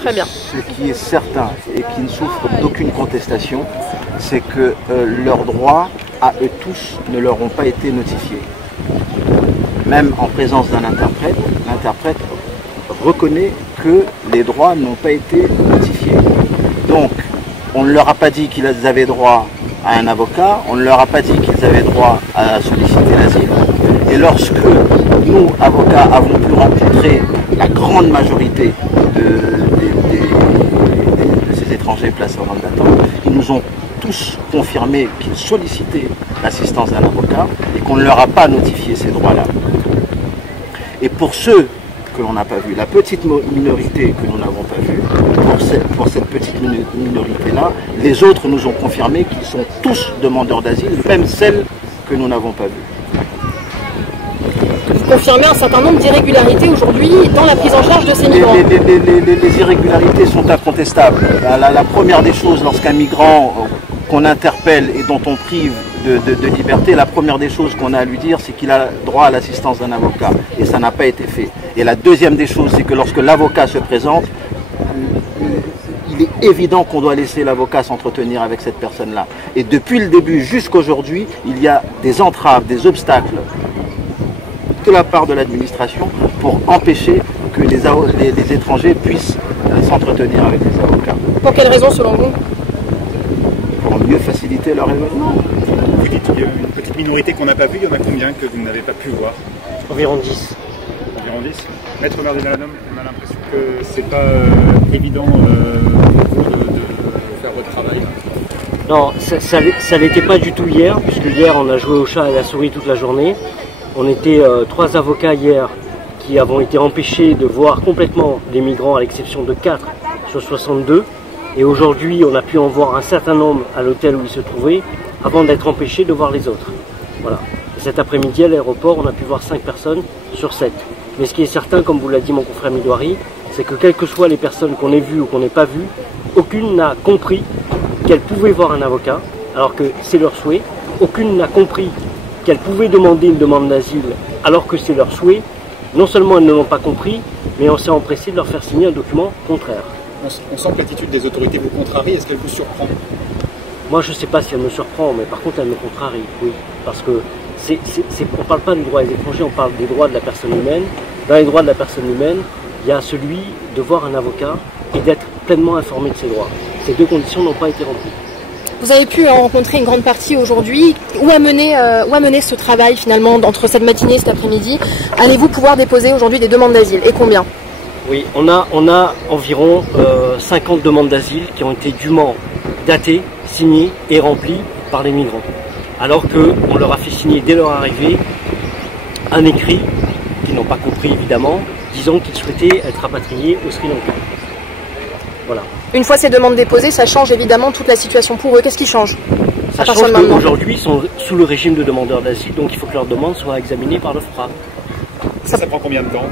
Très bien. Ce qui est certain et qui ne souffre d'aucune contestation, c'est que leurs droits à eux tous ne leur ont pas été notifiés. Même en présence d'un interprète, l'interprète reconnaît que les droits n'ont pas été notifiés. Donc, on ne leur a pas dit qu'ils avaient droit à un avocat, on ne leur a pas dit qu'ils avaient droit à solliciter l'asile. Et lorsque nous, avocats, avons pu rencontrer la grande majorité de ces étrangers placés en ordre d'attente, ils nous ont tous confirmé qu'ils sollicitaient l'assistance d'un avocat et qu'on ne leur a pas notifié ces droits-là. Et pour ceux que l'on n'a pas vu, la petite minorité que nous n'avons pas vue, pour cette petite minorité-là, les autres nous ont confirmé qu'ils sont tous demandeurs d'asile, même celles que nous n'avons pas vues. Vous confirmez un certain nombre d'irrégularités aujourd'hui dans la prise en charge de ces migrants. Les irrégularités sont incontestables. La première des choses, lorsqu'un migrant qu'on interpelle et dont on prive de liberté, la première des choses qu'on a à lui dire, c'est qu'il a droit à l'assistance d'un avocat. Et ça n'a pas été fait. Et la deuxième des choses, c'est que lorsque l'avocat se présente, il est évident qu'on doit laisser l'avocat s'entretenir avec cette personne-là. Et depuis le début jusqu'à aujourd'hui, il y a des entraves, des obstacles de la part de l'administration pour empêcher que les étrangers puissent s'entretenir avec les avocats. Pour quelles raisons selon vous? Pour mieux faciliter leur événement. Vous dites qu'il y a une petite minorité qu'on n'a pas vue, il y en a combien que vous n'avez pas pu voir? Environ 10. Environ 10. Maître Mardinalhomme, on a l'impression que c'est pas évident pour vous de faire votre travail. Non, ça l'était pas du tout hier, puisque hier on a joué au chat et à la souris toute la journée. On était 3 avocats hier qui avons été empêchés de voir complètement les migrants, à l'exception de 4 sur 62. Et aujourd'hui, on a pu en voir un certain nombre à l'hôtel où ils se trouvaient, avant d'être empêchés de voir les autres. Voilà. Et cet après-midi, à l'aéroport, on a pu voir 5 personnes sur 7. Mais ce qui est certain, comme vous l'a dit mon confrère Midouari, c'est que quelles que soient les personnes qu'on ait vues ou qu'on n'ait pas vues, aucune n'a compris qu'elles pouvaient voir un avocat, alors que c'est leur souhait. Aucune n'a compris qu'elles pouvaient demander une demande d'asile, alors que c'est leur souhait. Non seulement elles ne l'ont pas compris, mais on s'est empressé de leur faire signer un document contraire. On sent que l'attitude des autorités vous contrarie, est-ce qu'elle vous surprend? Moi, je ne sais pas si elle me surprend, mais par contre, elle me contrarie, oui. Parce que on ne parle pas du droit des étrangers, on parle des droits de la personne humaine. Dans les droits de la personne humaine, il y a celui de voir un avocat et d'être pleinement informé de ses droits. Ces deux conditions n'ont pas été remplies. Vous avez pu en rencontrer une grande partie aujourd'hui. Où a mené ce travail finalement entre cette matinée et cet après-midi? Allez-vous pouvoir déposer aujourd'hui des demandes d'asile et combien? Oui, on a environ 50 demandes d'asile qui ont été dûment datées, signées et remplies par les migrants. Alors qu'on leur a fait signer dès leur arrivée un écrit, qu'ils n'ont pas compris évidemment, disant qu'ils souhaitaient être rapatriés au Sri Lanka. Voilà. Une fois ces demandes déposées, ça change évidemment toute la situation pour eux. Qu'est-ce qui change? Ça change qu'aujourd'hui, ils sont sous le régime de demandeurs d'asile, donc il faut que leurs demandes soient examinées par l'OFPRA. Ça prend combien de temps?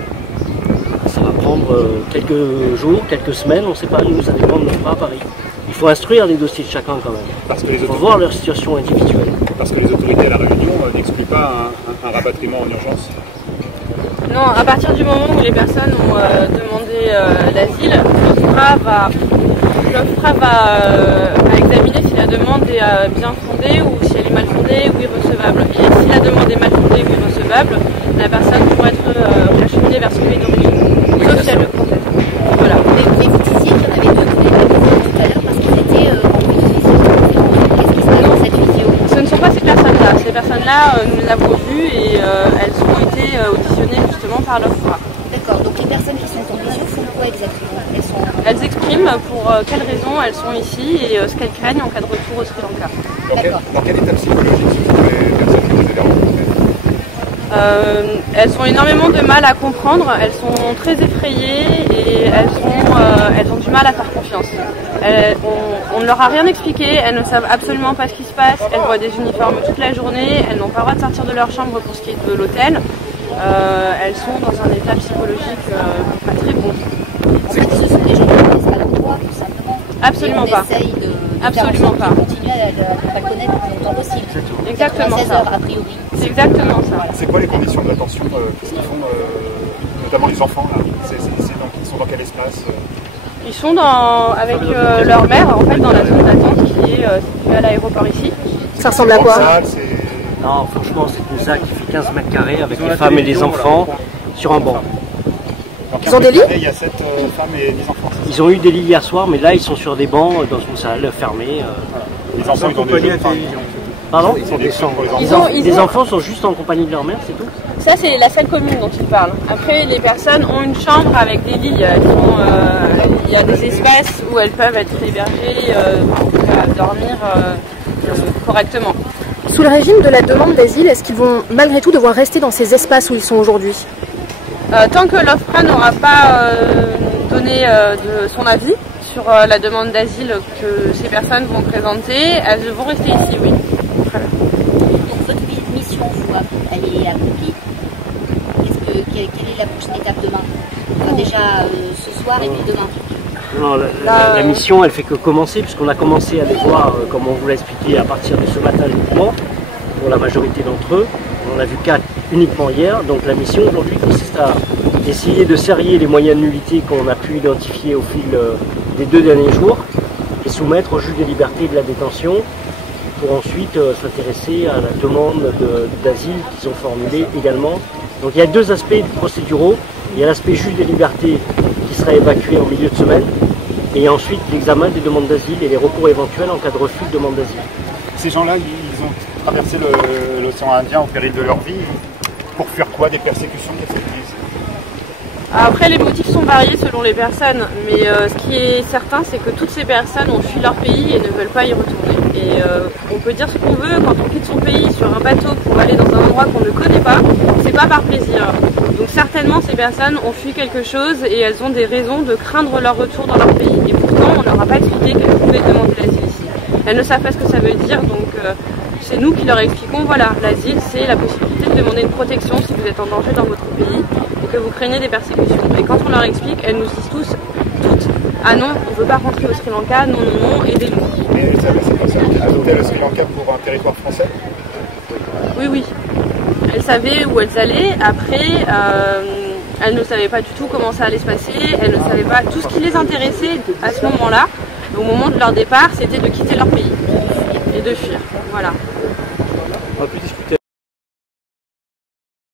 Ça va prendre quelques jours, quelques semaines, on ne sait pas, nous, ça dépend de l'OFPRA à Paris. Il faut instruire les dossiers de chacun quand même. Parce que les autorités... voir leur situation individuelle. Parce que les autorités à La Réunion n'excluent pas un rapatriement en urgence. Non, à partir du moment où les personnes ont demandé l'asile, l'OFPRA va examiner si la demande est bien fondée ou si elle est mal fondée ou irrecevable. Et si la demande est mal fondée ou irrecevable, la personne pourrait être acheminée vers son pays d'origine, sauf si elle le conteste. Voilà. Mais vous disiez qu'il y en avait deux qui n'avaient pas besoin tout à l'heure parce qu'ils étaient en visio. Qu'est-ce qui se passe dans cette visio? Ce ne sont pas ces personnes-là. Ces personnes-là, nous les avons vues et elles ont été auditionnées justement par l'OFPRA. D'accord, donc les personnes qui sont en visio font quoi exactement? Elles expriment pour quelles raisons elles sont ici et ce qu'elles craignent en cas de retour au Sri Lanka. Dans quel état psychologique ce sont les personnes que vous avez rencontrées? Elles ont énormément de mal à comprendre, elles sont très effrayées et elles ont du mal à faire confiance. On ne leur a rien expliqué, elles ne savent absolument pas ce qui se passe, elles voient des uniformes toute la journée, elles n'ont pas le droit de sortir de leur chambre pour ce qui est de l'hôtel. Elles sont dans un état psychologique pas très bon. En fait, ce sont des gens qui ne connaissent pas leur droit, tout simplement. Absolument pas. Absolument pas. Continuer à ne pas le connaître le plus longtemps possible. Exactement 16 ça. heures a priori. C'est exactement ça. C'est quoi les conditions de détention? Qu'est-ce qu'ils font, notamment les enfants là? Ils sont dans quel espace? Ils sont avec leur mère en fait dans la zone d'attente qui est située à l'aéroport ici. Ça ressemble à quoi? Non, franchement, c'est une salle qui fait 15 mètres carrés avec les femmes et les enfants sur un banc. Ils ont des lits? Il y a 7 femmes et 10 enfants. Ils ont eu des lits hier soir, mais là, ils sont sur des bancs dans une salle fermée. Les enfants, ils ont des jeux. Pardon? Les enfants sont juste en compagnie de leur mère, c'est tout? Ça, c'est la salle commune dont ils parlent. Après, les personnes ont une chambre avec des lits. Il y a des espaces où elles peuvent être hébergées, dormir correctement. Sous le régime de la demande d'asile, est-ce qu'ils vont malgré tout devoir rester dans ces espaces où ils sont aujourd'hui? Tant que l'OFPRA n'aura pas donné de son avis sur la demande d'asile que ces personnes vont présenter, elles vont rester ici, oui. Donc votre mission, elle est accomplie. Quelle est la prochaine étape demain? Enfin, déjà ce soir et puis demain. Non, la mission, elle fait que commencer, puisqu'on a commencé à les voir, comme on vous l'a expliqué, à partir de ce matin uniquement, pour la majorité d'entre eux. On en a vu 4 uniquement hier, donc la mission aujourd'hui consiste à essayer de serrer les moyens de nullité qu'on a pu identifier au fil des 2 derniers jours et soumettre au juge des libertés et de la détention pour ensuite s'intéresser à la demande d'asile qu'ils ont formulée également. Donc il y a 2 aspects procéduraux. Il y a l'aspect juge des libertés qui sera évacué en milieu de semaine et ensuite l'examen des demandes d'asile et les recours éventuels en cas de refus de demande d'asile. Ces gens-là, ils ont traversé l'océan Indien au péril de leur vie pour fuir quoi? Des persécutions? Après, les motifs sont variés selon les personnes, mais ce qui est certain, c'est que toutes ces personnes ont fui leur pays et ne veulent pas y retourner. Et on peut dire ce qu'on veut, quand on quitte son pays sur un bateau pour aller dans un endroit qu'on ne connaît pas, c'est pas par plaisir. Donc certainement, ces personnes ont fui quelque chose et elles ont des raisons de craindre leur retour dans leur pays. Et pourtant, on leur a pas expliqué qu'elles pouvaient demander l'asile ici. Elles ne savent pas ce que ça veut dire, donc c'est nous qui leur expliquons, voilà, l'asile, c'est la possibilité de demander une protection si vous êtes en danger dans votre pays et que vous craignez des persécutions. Et quand on leur explique, elles nous disent toutes, ah non, on ne veut pas rentrer au Sri Lanka, non, non, non, aidez-nous. Mais elles savaient ces personnes qui ajoutaient le Sri Lanka pour un territoire français? Oui, oui. Elles savaient où elles allaient. Après, elles ne savaient pas du tout comment ça allait se passer. Elles ne savaient pas tout ce qui les intéressait à ce moment-là. Au moment de leur départ, c'était de quitter leur pays et de fuir. Voilà. On a pu discuter